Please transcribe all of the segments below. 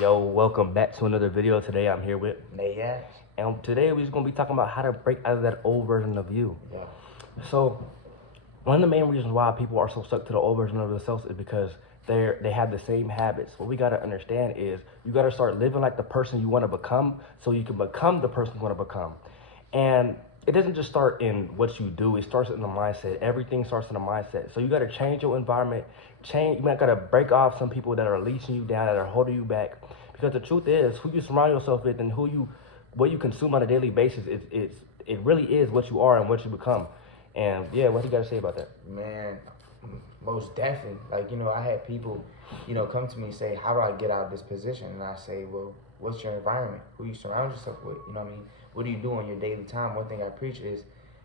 Yo, welcome back to another video. Today I'm here with, Nayax. and today we're just gonna be talking about how to break out of that old version of you. Yeah. So, one of the main reasons why people are so stuck to the old version of themselves is because they have the same habits. What we gotta understand is you gotta start living like the person you want to become, so you can become the person you want to become. And it doesn't just start in what you do; it starts in the mindset. Everything starts in the mindset. So you gotta change your environment. Change. You gotta break off some people that are leeching you down, that are holding you back. Because the truth is, who you surround yourself with and what you consume on a daily basis, it really is what you are and what you become. And yeah, what do you got to say about that? Man, most definitely. I had people, come to me and say, how do I get out of this position? And I say, well, what's your environment? Who you surround yourself with? You know what I mean? What do you do in your daily time? One thing I preach is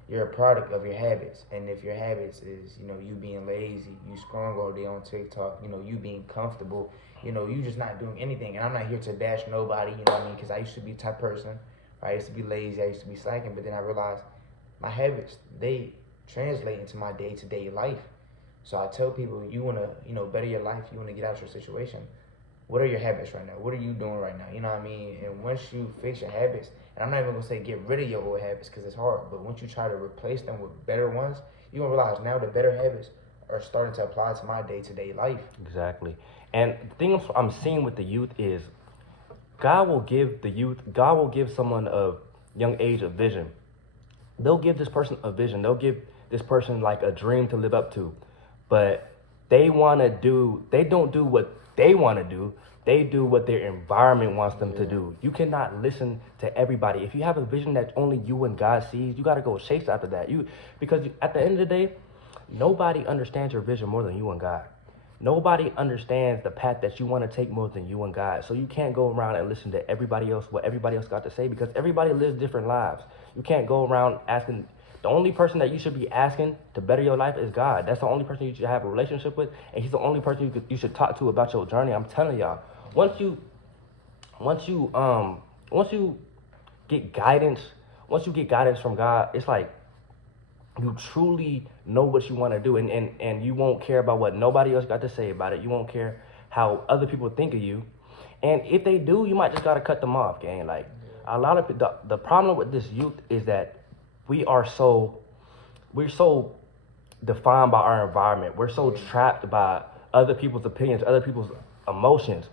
you're a product of your habits. And if your habits is, you being lazy, you scrolling all day on TikTok, you being comfortable, you just not doing anything. And I'm not here to bash nobody, you know what I mean? Because I used to be the type of person, right? I used to be lazy, I used to be slacking, but then I realized my habits, they translate into my day-to-day life. So I tell people, you want to, better your life, you want to get out of your situation. What are your habits right now? What are you doing right now? You know what I mean? And once you fix your habits, and I'm not even going to say get rid of your old habits because it's hard, but once you try to replace them with better ones, you're going to realize now the better habits are starting to apply to my day-to-day life. Exactly. And the thing I'm seeing with the youth is God will give someone of young age a vision. They'll give this person a vision. They'll give this person like a dream to live up to. But they don't do what they want to do. They do what their environment wants them to do. You cannot listen to everybody. If you have a vision that only you and God sees, you got to go chase after that. Because at the end of the day, nobody understands your vision more than you and God. Nobody understands the path that you want to take more than you and God. So you can't go around and listen to everybody else, what everybody else got to say, because everybody lives different lives. You can't go around asking. The only person that you should be asking to better your life is God. That's the only person you should have a relationship with, and He's the only person you should talk to about your journey. I'm telling y'all, once you once you once you get guidance, once you get guidance from God, it's like you truly know what you want to do, and you won't care about what nobody else got to say about it. You won't care how other people think of you, and if they do, you might just gotta cut them off, gang. Like a lot of the problem with this youth is that we are so we're so defined by our environment. We're so trapped by other people's opinions, other people's emotions.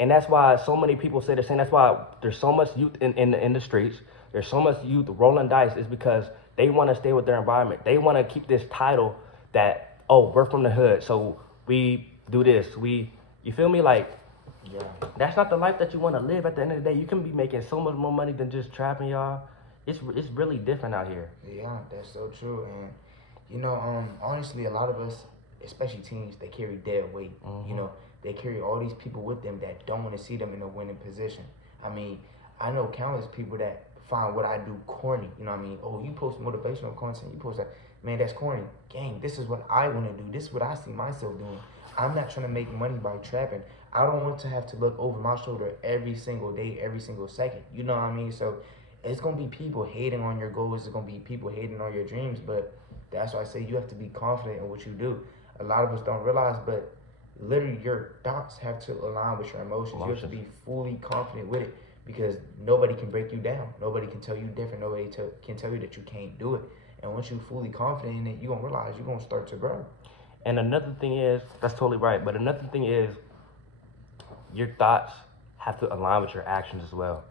And that's why so many people say the same. That's why there's so much youth in the streets. There's so much youth rolling dice is because they want to stay with their environment. They want to keep this title that, oh, we're from the hood, so we do this. You feel me? Like, Yeah. that's not the life that you want to live at the end of the day. You can be making so much more money than just trapping, y'all. It's really different out here. Yeah, that's so true. And honestly, a lot of us, especially teens, they carry dead weight. They carry all these people with them that don't want to see them in a winning position. I mean, I know countless people that find what I do corny. You know what I mean? Oh, you post motivational content, you post that. Man, that's corny. Gang, this is what I want to do. This is what I see myself doing. I'm not trying to make money by trapping. I don't want to have to look over my shoulder every single day, every single second. You know what I mean? So it's gonna be people hating on your goals. It's gonna be people hating on your dreams. But that's why I say you have to be confident in what you do. A lot of us don't realize, but literally your thoughts have to align with your emotions. You have to be fully confident with it because nobody can break you down. Nobody can tell you different. Nobody can tell you that you can't do it. And once you're fully confident in it, you're gonna realize you're gonna start to grow. And another thing is, that's totally right. But another thing is, your thoughts have to align with your actions as well.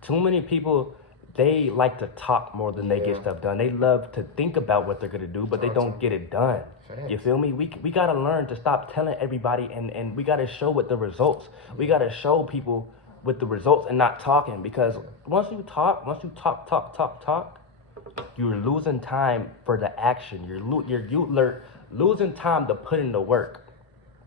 Too many people, they like to talk more than they get Yeah. stuff done. They love to think about what they're gonna do, but they don't get it done. You Facts. feel me? We gotta learn to stop telling everybody, and we gotta show with the results. We gotta show people with the results and not talking, because once you talk, you're losing time for the action. You're losing time to put in the work.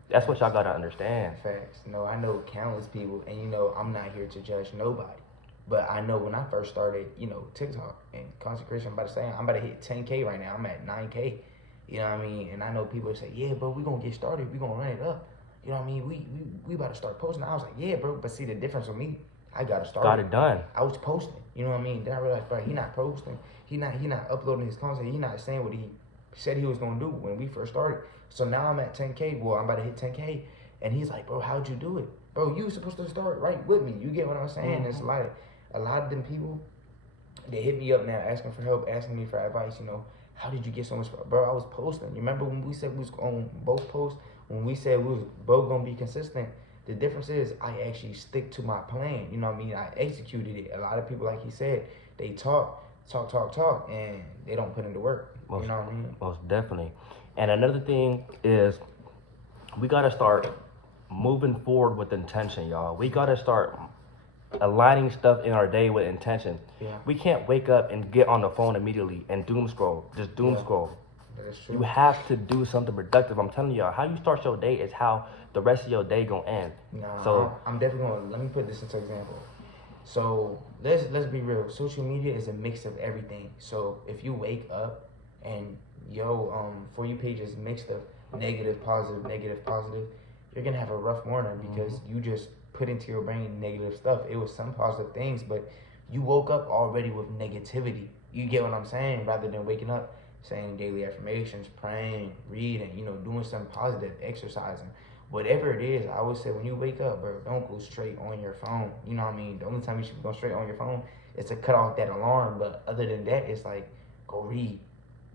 That's what y'all gotta understand. Facts. No, I know countless people, and I'm not here to judge nobody. But I know when I first started, TikTok and consecration, I'm about to say I'm about to hit 10K right now. I'm at 9K. You know what I mean? And I know people say, yeah, bro, we gonna get started. We gonna run it up. You know what I mean? We about to start posting. I was like, yeah, bro. But see the difference with me, I gotta start. Got it done. I was posting. You know what I mean? Then I realized, bro, he not posting. He not uploading his content. He not saying what he said he was gonna do when we first started. So now I'm at 10K. Well, I'm about to hit 10K. And he's like, bro, how'd you do it? bro, you supposed to start right with me. You get what I'm saying? It's like a lot of them people, they hit me up now asking for help, asking me for advice. How did you get so much? Bro, I was posting. You remember when we said we was on both posts? When we said we was both gonna be consistent, the difference is I actually stick to my plan. You know what I mean? I executed it. A lot of people, like he said, they talk, and they don't put into work. You know what I mean? Most definitely. And another thing is we gotta start moving forward with intention, y'all. We gotta start aligning stuff in our day with intention. Yeah. We can't wake up and get on the phone immediately and doom scroll. Just doom scroll. That is true. You have to do something productive. I'm telling y'all, how you start your day is how the rest of your day gonna end. Nah, So I'm definitely gonna let me put this into example. So let's be real. Social media is a mix of everything. So if you wake up and your For You page is mixed of negative, positive, you're gonna have a rough morning because you just put into your brain negative stuff. It was some positive things, but you woke up already with negativity. You get what I'm saying? Rather than waking up saying daily affirmations, praying, reading, doing something positive, exercising. Whatever it is, I would say when you wake up, bro, don't go straight on your phone. You know what I mean? The only time you should go straight on your phone is to cut off that alarm. But other than that, it's like go read,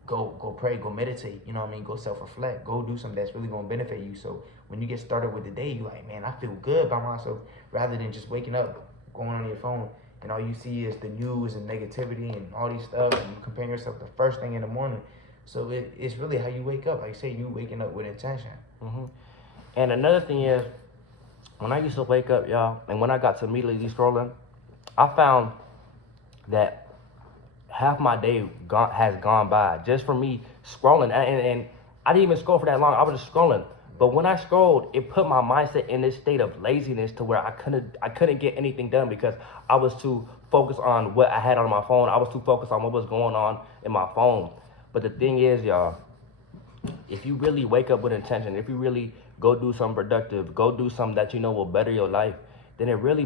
go pray, go meditate. You know what I mean? Go self-reflect. Go do something that's really gonna benefit you. So when you get started with the day, you like, man, I feel good by myself. Rather than just waking up, going on your phone, and all you see is the news and negativity and all these stuff, and you comparing yourself the first thing in the morning. So it's really how you wake up. Like I say, you waking up with intention. And another thing is, when I used to wake up, y'all, and when I got to immediately scrolling, I found that half my day has gone by just for me scrolling. And I didn't even scroll for that long. I was just scrolling. But when I scrolled, it put my mindset in this state of laziness to where I couldn't get anything done because I was too focused on what I had on my phone. I was too focused on what was going on in my phone. But the thing is, y'all, if you really wake up with intention, if you really go do something productive, go do something that will better your life, then it really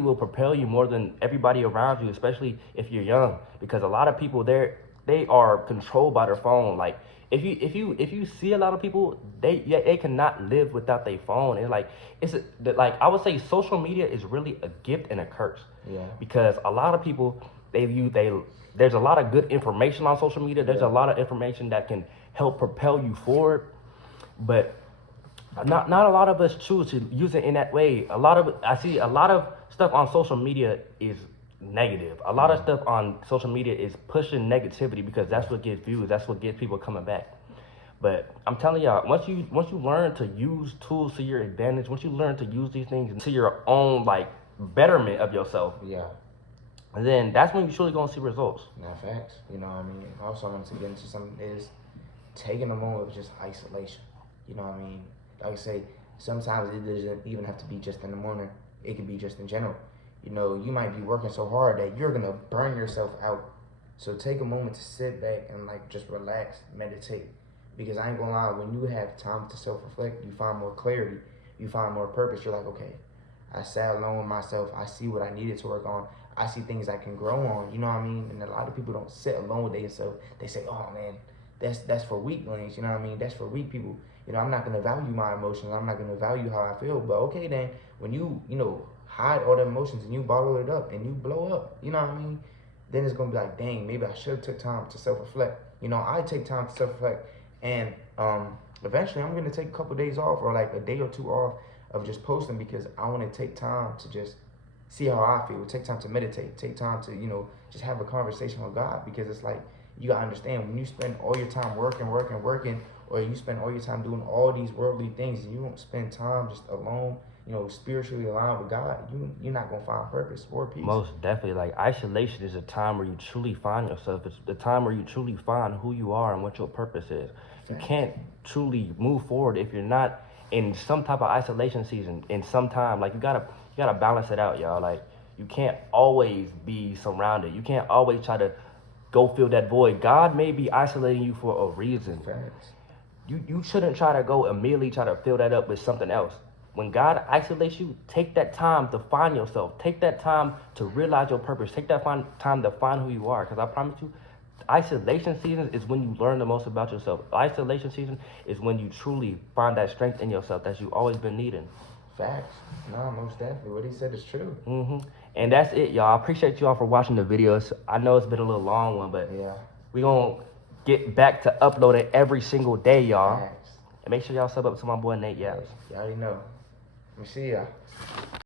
will propel you more than everybody around you, especially if you're young. Because a lot of people they are controlled by their phone. Like if you see a lot of people, they cannot live without their phone. And like I would say social media is really a gift and a curse. Yeah. Because a lot of people there's a lot of good information on social media. There's a lot of information that can help propel you forward, but not a lot of us choose to use it in that way. I see a lot of stuff on social media is negative. A lot of stuff on social media is pushing negativity because that's what gets views. That's what gets people coming back. But I'm telling y'all, once you learn to use tools to your advantage, once you learn to use these things to your own like betterment of yourself, then that's when you're truly gonna see results. Nah, facts. You know what I mean? Also, I want to get into something is taking a moment of just isolation. You know what I mean? Like I say, sometimes it doesn't even have to be just in the morning. It can be just in general. You might be working so hard that you're gonna burn yourself out. So take a moment to sit back and like just relax, meditate. Because I ain't gonna lie, when you have time to self-reflect, you find more clarity, you find more purpose. You're like, okay, I sat alone with myself. I see what I needed to work on. I see things I can grow on. You know what I mean? And a lot of people don't sit alone with themselves. They say, oh man, that's for weaklings. You know what I mean? That's for weak people. I'm not gonna value my emotions. I'm not gonna value how I feel. But okay, then when you hide all the emotions and you bottle it up and you blow up, you know what I mean? Then it's gonna be like, dang, maybe I should have took time to self-reflect. I take time to self-reflect, and eventually I'm gonna take a couple of days off or like a day or two off of just posting because I want to take time to just see how I feel. Take time to meditate. Take time to just have a conversation with God, because it's like you gotta understand, when you spend all your time working, or you spend all your time doing all these worldly things and you don't spend time just alone, spiritually aligned with God, you're not gonna find purpose or peace. Most definitely. Like isolation is a time where you truly find yourself. It's the time where you truly find who you are and what your purpose is. You can't truly move forward if you're not in some type of isolation season in some time. Like you gotta balance it out, y'all. Like you can't always be surrounded. You can't always try to go fill that void. God may be isolating you for a reason. Facts. You shouldn't try to go immediately try to fill that up with something else. When God isolates you, take that time to find yourself. Take that time to realize your purpose. Take that time to find who you are. Because I promise you, isolation season is when you learn the most about yourself. Isolation season is when you truly find that strength in yourself that you've always been needing. Facts. No, most definitely. What he said is true. And that's it, y'all. I appreciate y'all for watching the videos. I know it's been a little long one, but Yeah. we gonna get back to uploading every single day, y'all. Facts. And make sure y'all sub up to my boy Nate Yaps. You already know. Let me see y'all.